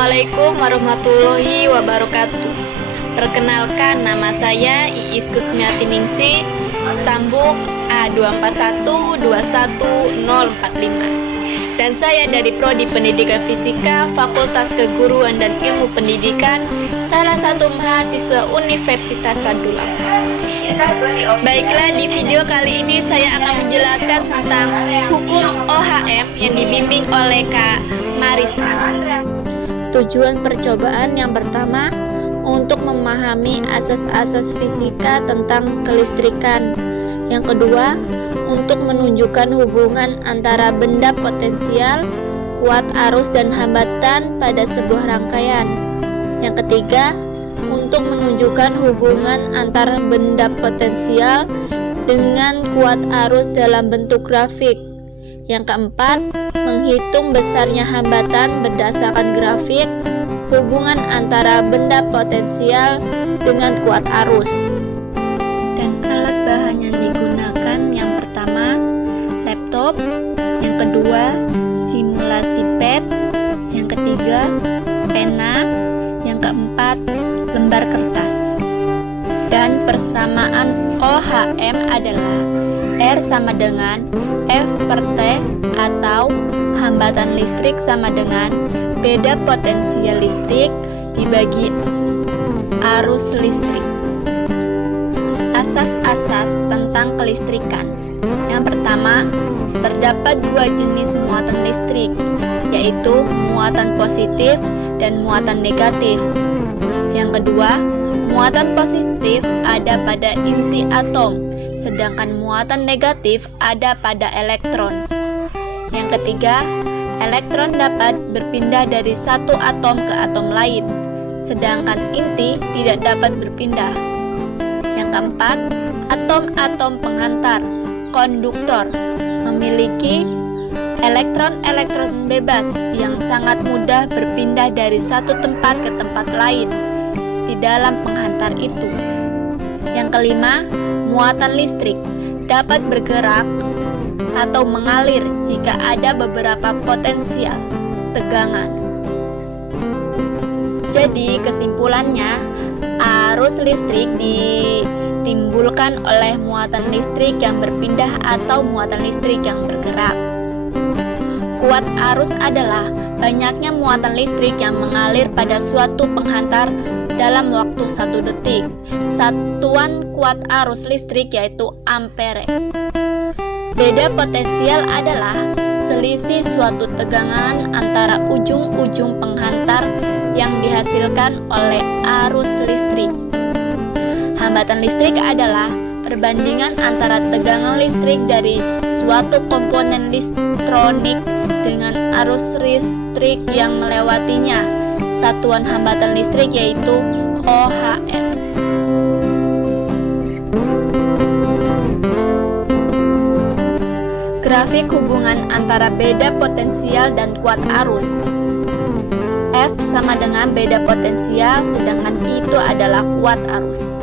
Assalamualaikum warahmatullahi wabarakatuh. Perkenalkan, nama saya Iis Kusmiatiningsih, Stambuk A241211045. Dan saya dari Prodi Pendidikan Fisika, Fakultas Keguruan dan Ilmu Pendidikan, salah satu mahasiswa Universitas Sadulama. Baiklah, di video kali ini saya akan menjelaskan tentang hukum OHM yang dibimbing oleh Kak Marisa. Tujuan percobaan yang pertama untuk memahami asas-asas fisika tentang kelistrikan. Yang kedua, untuk menunjukkan hubungan antara benda potensial, kuat arus dan hambatan pada sebuah rangkaian. Yang ketiga, untuk menunjukkan hubungan antara benda potensial dengan kuat arus dalam bentuk grafik. Yang keempat, menghitung besarnya hambatan berdasarkan grafik hubungan antara benda potensial dengan kuat arus. Dan alat bahan yang digunakan yang pertama, laptop. Yang kedua, simulasi pad. Yang ketiga, pena. Yang keempat, lembar kertas. Dan persamaan OHM adalah R sama dengan F per T, atau hambatan listrik sama dengan beda potensial listrik dibagi arus listrik. Asas-asas tentang kelistrikan. Yang pertama, terdapat dua jenis muatan listrik, yaitu muatan positif dan muatan negatif. Yang kedua, muatan positif ada pada inti atom, sedangkan muatan negatif ada pada elektron. Yang ketiga, elektron dapat berpindah dari satu atom ke atom lain, sedangkan inti tidak dapat berpindah. Yang keempat, atom-atom penghantar, konduktor, memiliki elektron-elektron bebas yang sangat mudah berpindah dari satu tempat ke tempat lain di dalam penghantar itu. Yang kelima, muatan listrik dapat bergerak atau mengalir jika ada beberapa potensial tegangan. Jadi kesimpulannya, arus listrik ditimbulkan oleh muatan listrik yang berpindah atau muatan listrik yang bergerak. Kuat arus adalah banyaknya muatan listrik yang mengalir pada suatu penghantar dalam waktu 1 detik. Satuan kuat arus listrik yaitu ampere. Beda potensial adalah selisih suatu tegangan antara ujung-ujung penghantar yang dihasilkan oleh arus listrik. Hambatan listrik adalah perbandingan antara tegangan listrik dari suatu komponen elektronik dengan arus listrik yang melewatinya. Satuan hambatan listrik yaitu OHM. Grafik hubungan antara beda potensial dan kuat arus. F sama dengan beda potensial, sedangkan itu adalah kuat arus.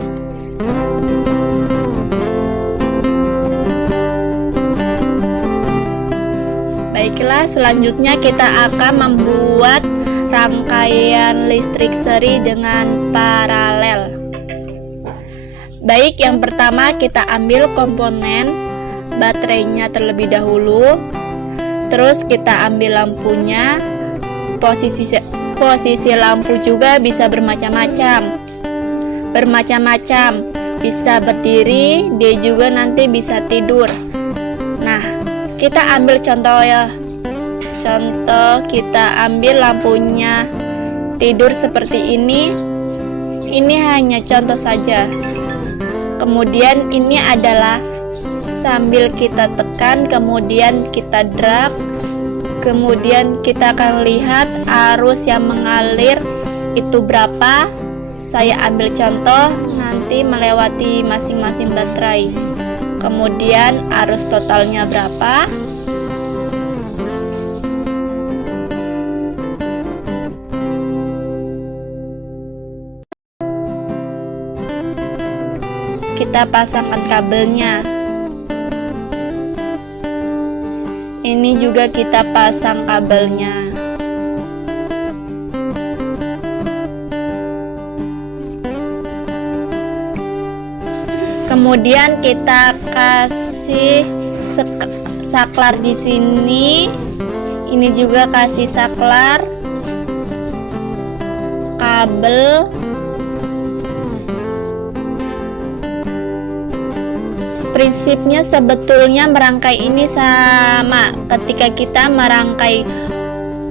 Baiklah, selanjutnya kita akan membuat rangkaian listrik seri dengan paralel. Baik, yang pertama kita ambil komponen baterainya terlebih dahulu. Terus kita ambil lampunya. Posisi lampu juga bisa bermacam-macam. Bisa berdiri, dia juga nanti bisa tidur. Nah, kita ambil contoh ya. Contoh, kita ambil lampunya tidur seperti ini. Ini hanya contoh saja. Kemudian ini adalah sambil kita tekan, kemudian kita drag, kemudian kita akan lihat arus yang mengalir itu berapa. Saya ambil contoh nanti melewati masing-masing baterai. Kemudian arus totalnya berapa? Kita pasangkan kabelnya. Ini juga kita pasang kabelnya. Kemudian kita kasih saklar di sini. Ini juga kasih saklar, kabel, prinsipnya sebetulnya merangkai ini sama ketika kita merangkai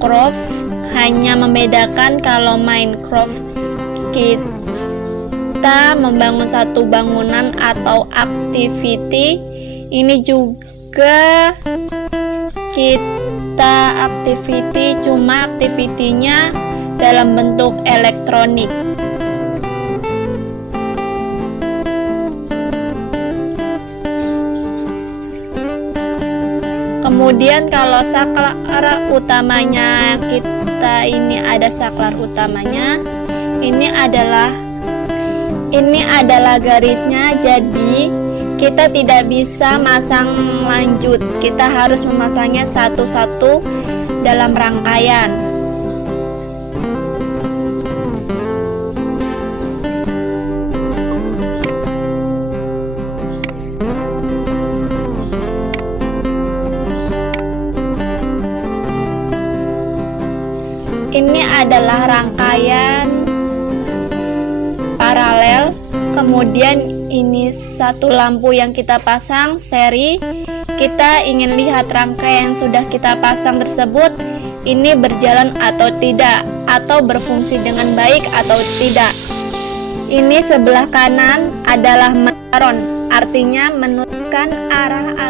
Craft, hanya membedakan kalau Minecraft kita membangun satu bangunan atau activity, ini juga kita activity, cuma activity-nya dalam bentuk elektronik. Kemudian kalau saklar utamanya, kita ini ada saklar utamanya. Ini adalah garisnya, jadi kita tidak bisa masang lanjut. Kita harus memasangnya satu-satu dalam rangkaian. Ini adalah rangkaian paralel. Kemudian ini satu lampu yang kita pasang seri. Kita ingin lihat rangkaian yang sudah kita pasang tersebut ini berjalan atau tidak, atau berfungsi dengan baik atau tidak. Ini sebelah kanan adalah maron, artinya menunjukkan arah